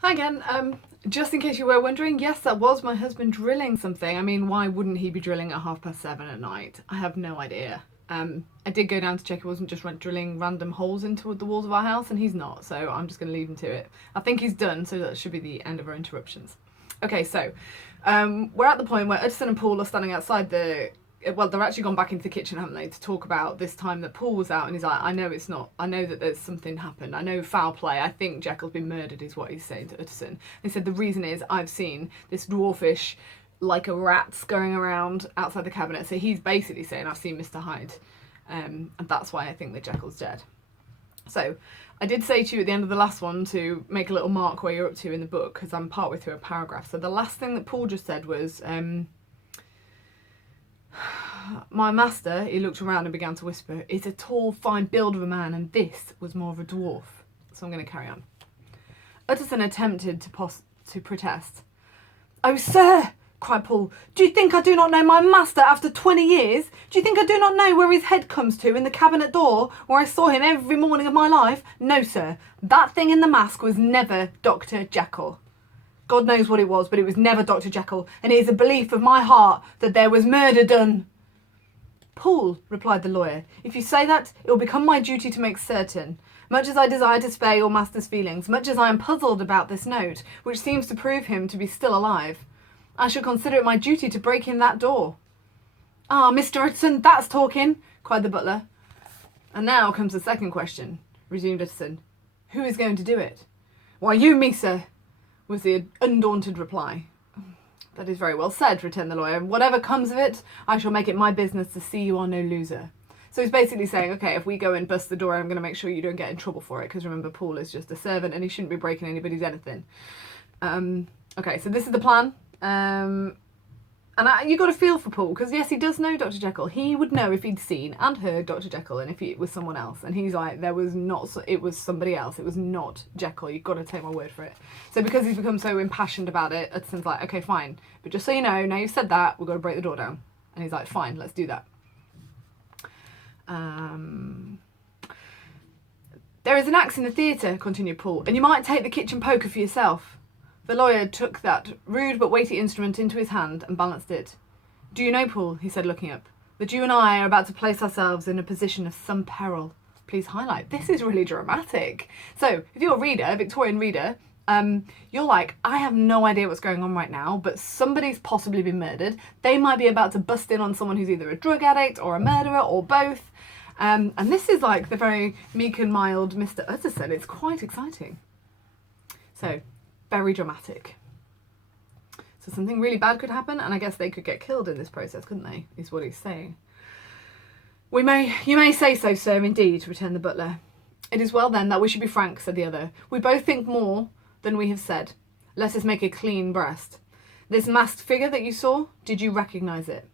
Hi again. Just in case you were wondering, yes, that was my husband drilling something. I mean, why wouldn't he be drilling at 7:30 at night? I have no idea. I did go down to check he wasn't just drilling random holes into the walls of our house, and he's not, so I'm just going to leave him to it. I think he's done, so that should be the end of our interruptions. Okay, so we're at the point where Udson and Paul are standing outside well, they're actually gone back into the kitchen, haven't they, to talk about this time that Paul was out, and he's like, I know that there's something happened. I know foul play. I think Jekyll's been murdered, is what he's saying to Utterson. He said the reason is I've seen this dwarfish, like a rat, scurrying around outside the cabinet. So he's basically saying I've seen Mr. Hyde, and that's why I think that Jekyll's dead. So I did say to you at the end of the last one to make a little mark where you're up to in the book, because I'm partway through a paragraph. So the last thing that Paul just said was, my master, he looked around and began to whisper, is a tall, fine build of a man, and this was more of a dwarf. So I'm going to carry on. Utterson attempted to protest. Oh, sir, cried Paul, do you think I do not know my master after 20 years? Do you think I do not know where his head comes to in the cabinet door, where I saw him every morning of my life? No, sir, that thing in the mask was never Dr. Jekyll. God knows what it was, but it was never Dr. Jekyll, and it is a belief of my heart that there was murder done. Paul, replied the lawyer, if you say that, it will become my duty to make certain. Much as I desire to spare your master's feelings, much as I am puzzled about this note, which seems to prove him to be still alive, I shall consider it my duty to break in that door. Ah, Mr. Utterson, that's talking, cried the butler. And now comes the second question, resumed Utterson. Who is going to do it? Why, you, me, sir, was the undaunted reply. That is very well said, returned the lawyer. Whatever comes of it, I shall make it my business to see you are no loser. So he's basically saying, okay, if we go and bust the door, I'm going to make sure you don't get in trouble for it, because remember, Paul is just a servant and he shouldn't be breaking anybody's anything. Okay, so this is the plan. And you got to feel for Paul, because yes, he does know Dr. Jekyll. He would know if he'd seen and heard Dr. Jekyll, and if it was someone else. And he's like, it was somebody else. It was not Jekyll. You've got to take my word for it. So because he's become so impassioned about it, Utson's like, okay, fine. But just so you know, now you've said that, we've got to break the door down. And he's like, fine, let's do that. There is an axe in the theatre, continued Paul, and you might take the kitchen poker for yourself. The lawyer took that rude but weighty instrument into his hand and balanced it. Do you know, Paul, he said, looking up, that you and I are about to place ourselves in a position of some peril? Please highlight. This is really dramatic. So, if you're a reader, a Victorian reader, you're like, I have no idea what's going on right now, but somebody's possibly been murdered. They might be about to bust in on someone who's either a drug addict or a murderer or both. And this is like the very meek and mild Mr. Utterson. It's quite exciting. So, very dramatic. So something really bad could happen, and I guess they could get killed in this process, couldn't they? Is what he's saying. You may say so, sir, indeed, returned the butler. It is well then that we should be frank, said the other. We both think more than we have said. Let us make a clean breast. This masked figure that you saw, did you recognise it?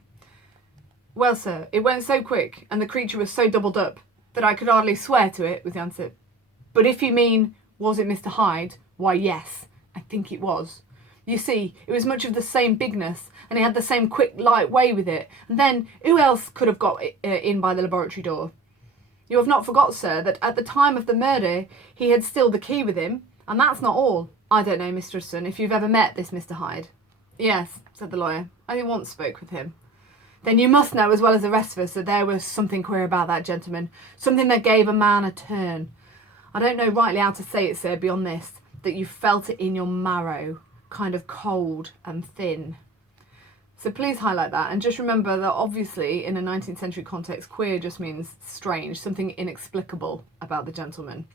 Well, sir, it went so quick, and the creature was so doubled up, that I could hardly swear to it, was the answer. But if you mean, was it Mr. Hyde? Why, yes, I think it was. You see, it was much of the same bigness, and he had the same quick, light way with it. And then, who else could have got in by the laboratory door? You have not forgot, sir, that at the time of the murder, he had still the key with him, and that's not all. I don't know, Mr. Utterson, if you've ever met this Mr. Hyde. Yes, said the lawyer. I only once spoke with him. Then you must know, as well as the rest of us, that there was something queer about that gentleman, something that gave a man a turn. I don't know rightly how to say it, sir, beyond this, that you felt it in your marrow, kind of cold and thin. So please highlight that, and just remember that obviously in a 19th century context, queer just means strange, something inexplicable about the gentleman.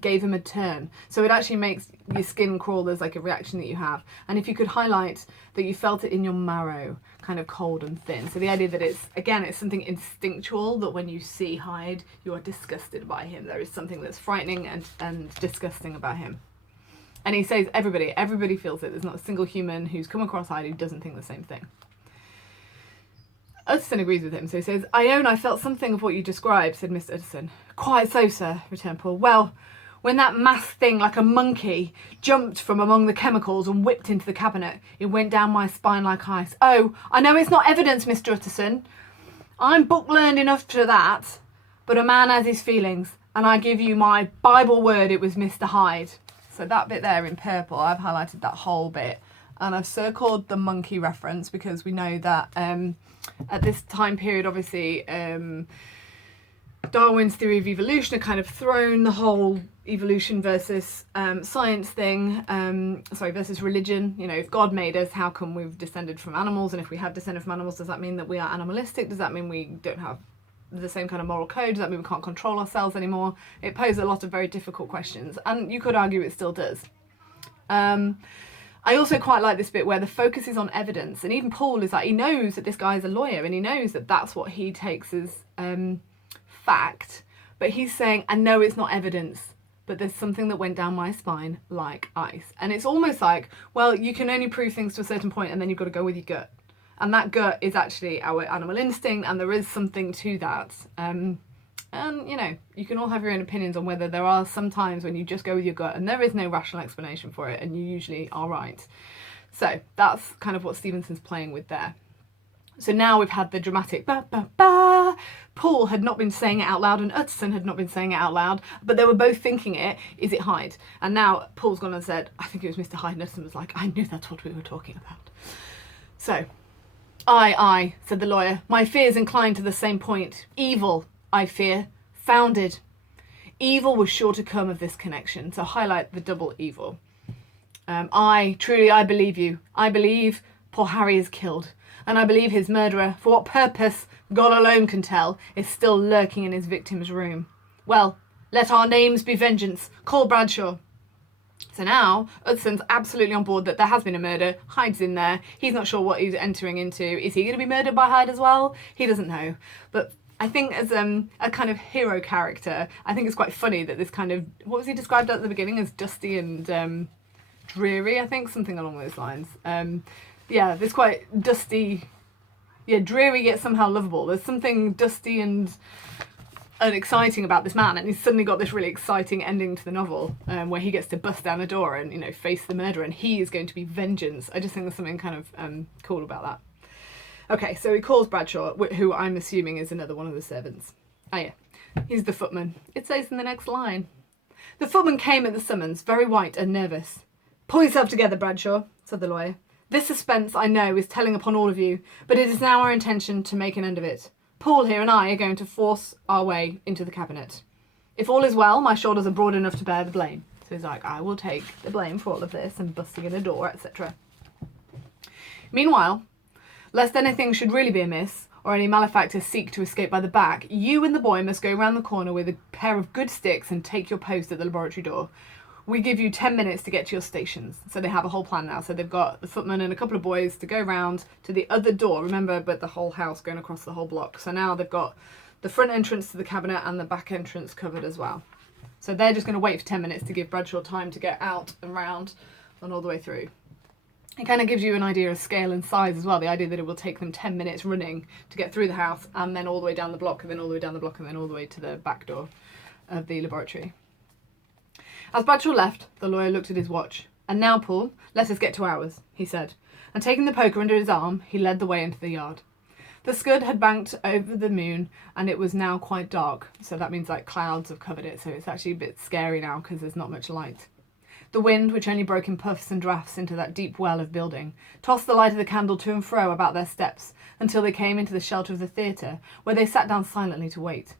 Gave him a turn. So it actually makes your skin crawl. There's like a reaction that you have. And if you could highlight that you felt it in your marrow, kind of cold and thin. So the idea that it's something instinctual, that when you see Hyde, you are disgusted by him. There is something that's frightening and disgusting about him. And he says everybody feels it. There's not a single human who's come across Hyde who doesn't think the same thing. Utterson agrees with him, so he says, I own I felt something of what you described, said Mr. Utterson. Quite so, sir, returned Paul. Well, when that masked thing, like a monkey, jumped from among the chemicals and whipped into the cabinet, it went down my spine like ice. Oh, I know it's not evidence, Mr. Utterson. I'm book-learned enough for that, but a man has his feelings, and I give you my Bible word it was Mr. Hyde. So that bit there in purple, I've highlighted that whole bit. And I've circled the monkey reference because we know that at this time period, obviously, Darwin's theory of evolution had kind of thrown the whole evolution versus science thing, versus religion. You know, if God made us, how come we've descended from animals? And if we have descended from animals, does that mean that we are animalistic? Does that mean we don't have the same kind of moral code? Does that mean we can't control ourselves anymore? It poses a lot of very difficult questions, and you could argue it still does. I also quite like this bit where the focus is on evidence, and even Paul is like, he knows that this guy is a lawyer, and he knows that that's what he takes as fact, but he's saying, I know it's not evidence, but there's something that went down my spine like ice. And it's almost like, well, you can only prove things to a certain point, and then you've got to go with your gut. And that gut is actually our animal instinct, and there is something to that. And, you know, you can all have your own opinions on whether there are some times when you just go with your gut and there is no rational explanation for it, and you usually are right. So that's kind of what Stevenson's playing with there. So now we've had the dramatic ba ba ba. Paul had not been saying it out loud, and Utterson had not been saying it out loud, but they were both thinking it. Is it Hyde? And now Paul's gone and said, I think it was Mr. Hyde, and Utterson was like, I knew that's what we were talking about. So, aye, said the lawyer. My fears incline to the same point. Evil, I fear, founded. Evil was sure to come of this connection. So highlight the double evil. Truly, I believe you. I believe poor Harry is killed. And I believe his murderer, for what purpose, God alone can tell, is still lurking in his victim's room. Well, let our names be vengeance. Call Bradshaw. So now, Utson's absolutely on board that there has been a murder. Hyde's in there. He's not sure what he's entering into. Is he going to be murdered by Hyde as well? He doesn't know. But I think as a kind of hero character, I think it's quite funny that this kind of, what was he described at the beginning as dusty and dreary, I think, something along those lines. Yeah, this quite dusty, dreary yet somehow lovable. There's something dusty and exciting about this man, and he's suddenly got this really exciting ending to the novel, where he gets to bust down a door and, you know, face the murderer, and he is going to be vengeance. I just think there's something kind of cool about that. Okay, so he calls Bradshaw, who I'm assuming is another one of the servants. Oh yeah, he's the footman. It says in the next line. The footman came at the summons, very white and nervous. Pull yourself together, Bradshaw, said the lawyer. This suspense, I know, is telling upon all of you, but it is now our intention to make an end of it. Paul here and I are going to force our way into the cabinet. If all is well, my shoulders are broad enough to bear the blame. So he's like, I will take the blame for all of this and busting in a door, etc. Meanwhile, lest anything should really be amiss, or any malefactors seek to escape by the back, you and the boy must go round the corner with a pair of good sticks and take your post at the laboratory door. We give you 10 minutes to get to your stations. So they have a whole plan now. So they've got the footman and a couple of boys to go round to the other door. Remember, but the whole house going across the whole block. So now they've got the front entrance to the cabinet and the back entrance covered as well. So they're just going to wait for 10 minutes to give Bradshaw time to get out and round and all the way through. It kind of gives you an idea of scale and size as well. The idea that it will take them 10 minutes running to get through the house and then all the way down the block and then all the way down the block and then all the way to the back door of the laboratory. As Bradshaw left, the lawyer looked at his watch. And now, Paul, let us get to ours, he said. And taking the poker under his arm, he led the way into the yard. The scud had banked over the moon, and it was now quite dark. So that means like clouds have covered it. So it's actually a bit scary now because there's not much light. The wind, which only broke in puffs and draughts into that deep well of building, tossed the light of the candle to and fro about their steps until they came into the shelter of the theatre, where they sat down silently to wait.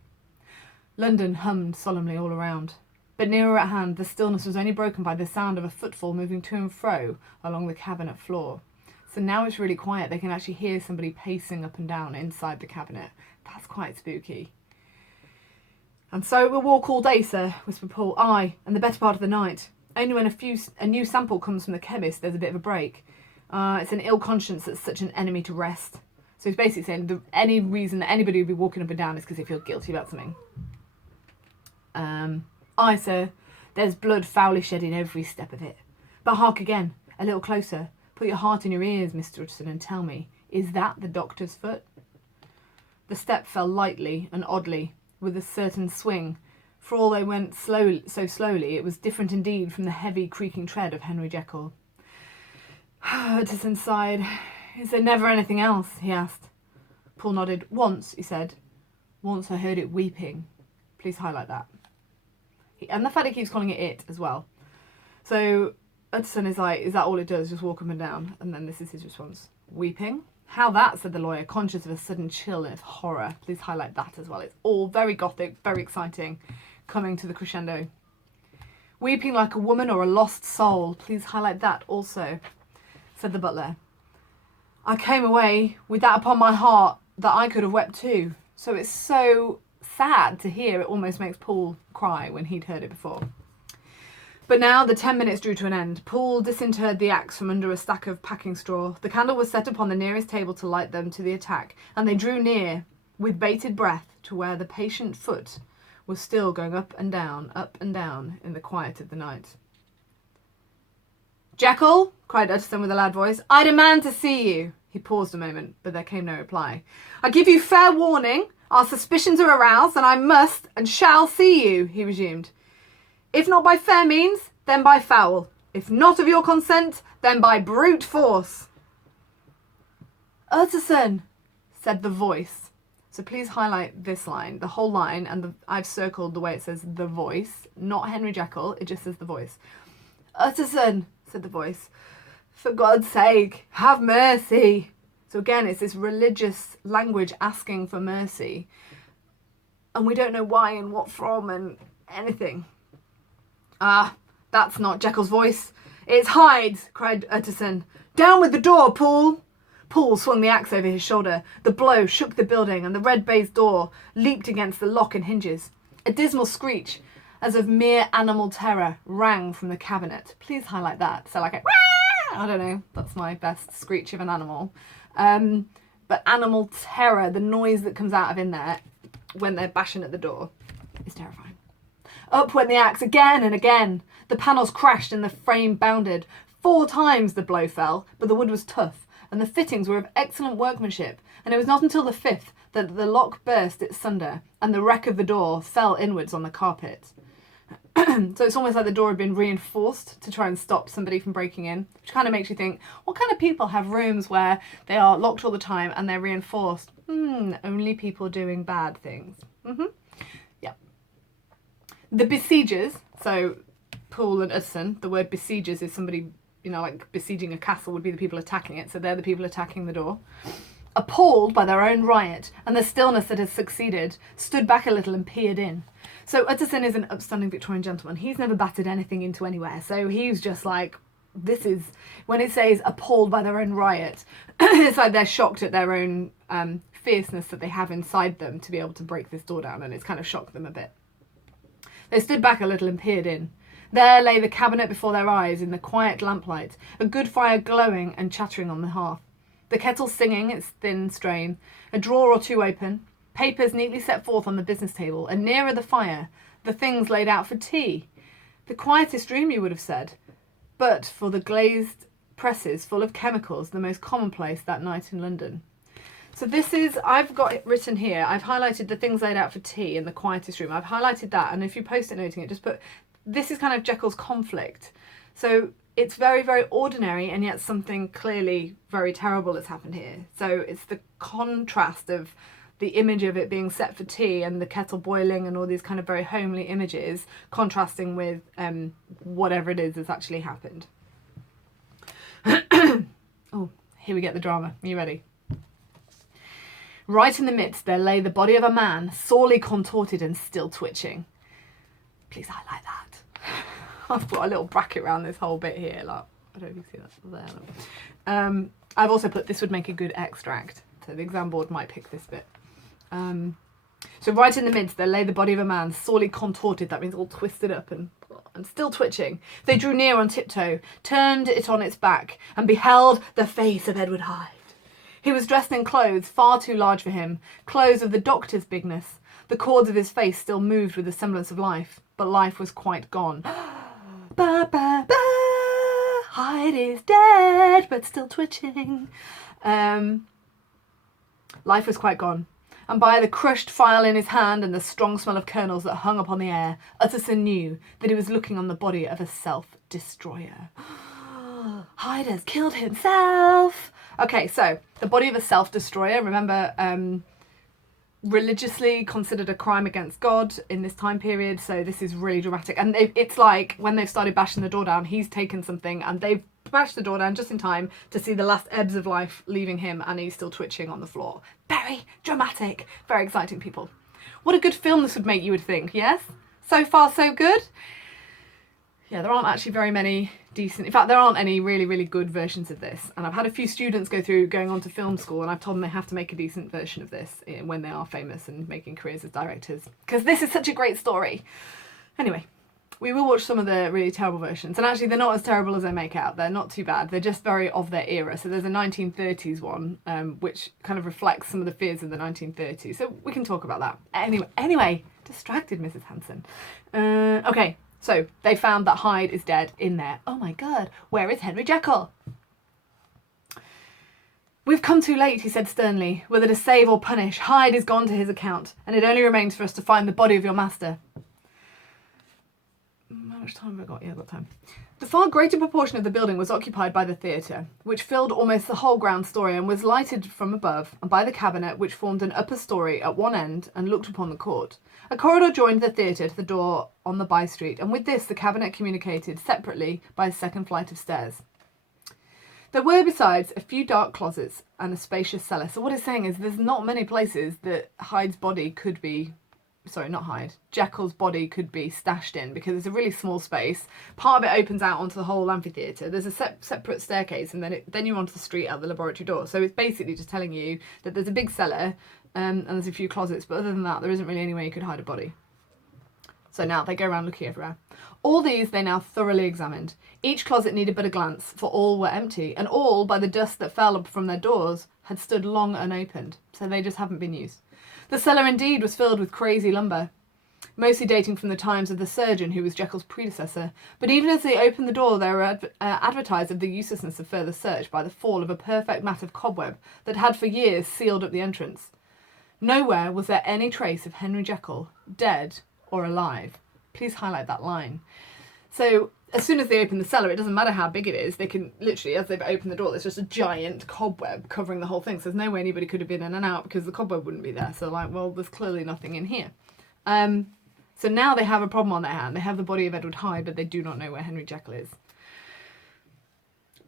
London hummed solemnly all around. But nearer at hand, the stillness was only broken by the sound of a footfall moving to and fro along the cabinet floor. So now it's really quiet. They can actually hear somebody pacing up and down inside the cabinet. That's quite spooky. And so we'll walk all day, sir, whispered Paul. Aye, and the better part of the night. Only when a new sample comes from the chemist, there's a bit of a break. It's an ill conscience that's such an enemy to rest. So he's basically saying any reason that anybody would be walking up and down is because they feel guilty about something. Aye, sir, there's blood foully shed in every step of it. But hark again, a little closer. Put your heart in your ears, Mr. Utterson, and tell me, is that the doctor's foot? The step fell lightly and oddly, with a certain swing. For all they went so slowly, it was different indeed from the heavy, creaking tread of Henry Jekyll. Utterson sighed. Is there never anything else? He asked. Paul nodded. Once, he said. Once I heard it weeping. Please highlight that. And the fact he keeps calling it as well. So Utterson is like, is that all it does? Just walk up and down? And then this is his response. Weeping? How that, said the lawyer, conscious of a sudden chill and of horror. Please highlight that as well. It's all very gothic, very exciting, coming to the crescendo. Weeping like a woman or a lost soul. Please highlight that also, said the butler. I came away with that upon my heart that I could have wept too. So it's so sad to hear. It almost makes Paul cry when he'd heard it before. But now the 10 minutes drew to an end. Paul disinterred the axe from under a stack of packing straw. The candle was set upon the nearest table to light them to the attack, and they drew near with bated breath to where the patient foot was still going up and down in the quiet of the night. Jekyll, cried Utterson with a loud voice, I demand to see you. He paused a moment, but there came no reply. I give you fair warning. Our suspicions are aroused, and I must and shall see you, he resumed. If not by fair means, then by foul. If not of your consent, then by brute force. Utterson, said the voice. So please highlight this line, the whole line, and I've circled the way it says the voice, not Henry Jekyll, it just says the voice. Utterson, said the voice, for God's sake, have mercy. So again, it's this religious language asking for mercy. And we don't know why and what from and anything. Ah, that's not Jekyll's voice. It's Hyde's, cried Utterson. Down with the door, Paul. Paul swung the axe over his shoulder. The blow shook the building, and the red baize door leaped against the lock and hinges. A dismal screech, as of mere animal terror, rang from the cabinet. Please highlight that. So like a, I don't know, that's my best screech of an animal. But animal terror, the noise that comes out of in there when they're bashing at the door, is terrifying. Up went the axe again and again. The panels crashed and the frame bounded. 4 times the blow fell, but the wood was tough, and the fittings were of excellent workmanship, and it was not until the 5th that the lock burst asunder, and the wreck of the door fell inwards on the carpet. So it's almost like the door had been reinforced to try and stop somebody from breaking in, which kind of makes you think, what kind of people have rooms where they are locked all the time and they're reinforced? Only people doing bad things. Yeah. The besiegers, so Paul and Utterson, the word besiegers is somebody, you know, like besieging a castle would be the people attacking it, so they're the people attacking the door. Appalled by their own riot and the stillness that has succeeded, stood back a little and peered in. So Utterson is an upstanding Victorian gentleman. He's never battered anything into anywhere, so he's just like, this is, when it says appalled by their own riot, it's like they're shocked at their own fierceness that they have inside them to be able to break this door down, and it's kind of shocked them a bit. They stood back a little and peered in. There lay the cabinet before their eyes in the quiet lamplight, a good fire glowing and chattering on the hearth, the kettle singing its thin strain, a drawer or two open, papers neatly set forth on the business table, and nearer the fire, the things laid out for tea. The quietest room, you would have said, but for the glazed presses full of chemicals, the most commonplace that night in London. So this is, I've got it written here, I've highlighted the things laid out for tea in the quietest room. I've highlighted that, and if you post-it noting it, just put, this is kind of Jekyll's conflict. So it's very, very ordinary, and yet something clearly very terrible has happened here. So it's the contrast of the image of it being set for tea and the kettle boiling and all these kind of very homely images contrasting with whatever it is that's actually happened. Oh, here we get the drama. Are you ready? Right in the midst there lay the body of a man, sorely contorted and still twitching. Please highlight that. I've put a little bracket around this whole bit here. Like, I don't know if you can see that there. I've also put, this would make a good extract. So the exam board might pick this bit. So right in the midst there lay the body of a man, sorely contorted, that means all twisted up and still twitching. They drew near on tiptoe, turned it on its back, and beheld the face of Edward Hyde. He was dressed in clothes far too large for him, clothes of the doctor's bigness. The cords of his face still moved with the semblance of life, but life was quite gone. Ba, ba, ba, Hyde is dead, but still twitching. Life was quite gone, and by the crushed phial in his hand and the strong smell of kernels that hung upon the air, Utterson knew that he was looking on the body of a self-destroyer. Hyde has killed himself. Okay, so the body of a self-destroyer. Remember, religiously considered a crime against God in this time period, so this is really dramatic. And it's like when they've started bashing the door down, he's taken something and they've bashed the door down just in time to see the last ebbs of life leaving him, and he's still twitching on the floor. Very dramatic, very exciting, people. What a good film this would make, you would think, yes? So far so good. Yeah, there aren't actually very many decent, in fact there aren't any really, really good versions of this, and I've had a few students going on to film school, and I've told them they have to make a decent version of this when they are famous and making careers as directors, because this is such a great story. Anyway, we will watch some of the really terrible versions, and actually they're not as terrible as they make out. They're not too bad, they're just very of their era. So there's a 1930s one which kind of reflects some of the fears of the 1930s, so we can talk about that. Anyway, distracted Mrs. Hanson. Okay, so they found that Hyde is dead in there. Oh my god, where is Henry Jekyll? We've come too late, he said sternly. Whether to save or punish, Hyde is gone to his account, and it only remains for us to find the body of your master. How much time have I got? Yeah, I've got time. The far greater proportion of the building was occupied by the theatre, which filled almost the whole ground story and was lighted from above, and by the cabinet, which formed an upper story at one end and looked upon the court. A corridor joined the theatre to the door on the by-street, and with this the cabinet communicated separately by a second flight of stairs. There were, besides, a few dark closets and a spacious cellar. So what it's saying is there's not many places that Hyde's body could be... Sorry, not Hyde. Jekyll's body could be stashed in, because it's a really small space. Part of it opens out onto the whole amphitheatre. There's a separate staircase, and then you're onto the street out the laboratory door. So it's basically just telling you that there's a big cellar and there's a few closets, but other than that, there isn't really any way you could hide a body. So now they go around looking everywhere. All these they now thoroughly examined. Each closet needed but a glance, for all were empty, and all, by the dust that fell up from their doors, had stood long unopened. So they just haven't been used. The cellar indeed was filled with crazy lumber, mostly dating from the times of the surgeon who was Jekyll's predecessor, but even as they opened the door they were advertised of the uselessness of further search by the fall of a perfect mat of cobweb that had for years sealed up the entrance. Nowhere was there any trace of Henry Jekyll, dead or alive. Please highlight that line. So as soon as they open the cellar, it doesn't matter how big it is, they can literally, as they've opened the door, there's just a giant cobweb covering the whole thing. So there's no way anybody could have been in and out because the cobweb wouldn't be there. So like, well, there's clearly nothing in here. So now they have a problem on their hand. They have the body of Edward Hyde, but they do not know where Henry Jekyll is.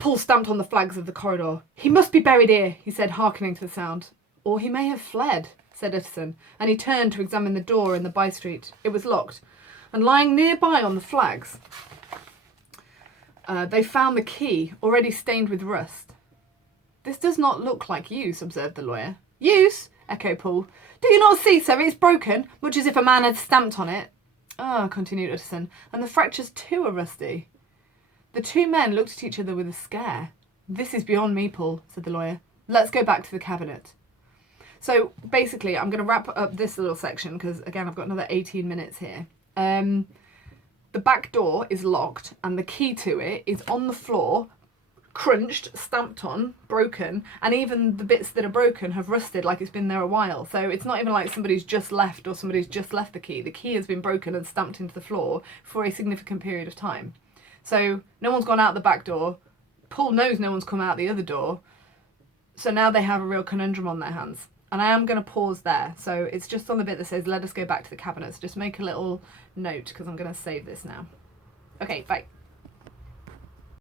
Paul stamped on the flags of the corridor. He must be buried here, he said, hearkening to the sound. Or he may have fled, said Utterson, and he turned to examine the door in the by-street. It was locked, and lying nearby on the flags, they found the key, already stained with rust. This does not look like use, observed the lawyer. Use? Echoed Paul. Do you not see, sir, it's broken, much as if a man had stamped on it. Ah, continued Utterson, and the fractures too are rusty. The two men looked at each other with a scare. This is beyond me, Paul, said the lawyer. Let's go back to the cabinet. So basically, I'm going to wrap up this little section because, again, I've got another 18 minutes here. The back door is locked and the key to it is on the floor, crunched, stamped on, broken, and even the bits that are broken have rusted like it's been there a while. So it's not even like somebody's just left or somebody's just left the key. The key has been broken and stamped into the floor for a significant period of time. So no one's gone out the back door. Paul knows no one's come out the other door. So now they have a real conundrum on their hands. And I am going to pause there. So it's just on the bit that says, let us go back to the cabinet. So just make a little note because I'm going to save this now. Okay, bye.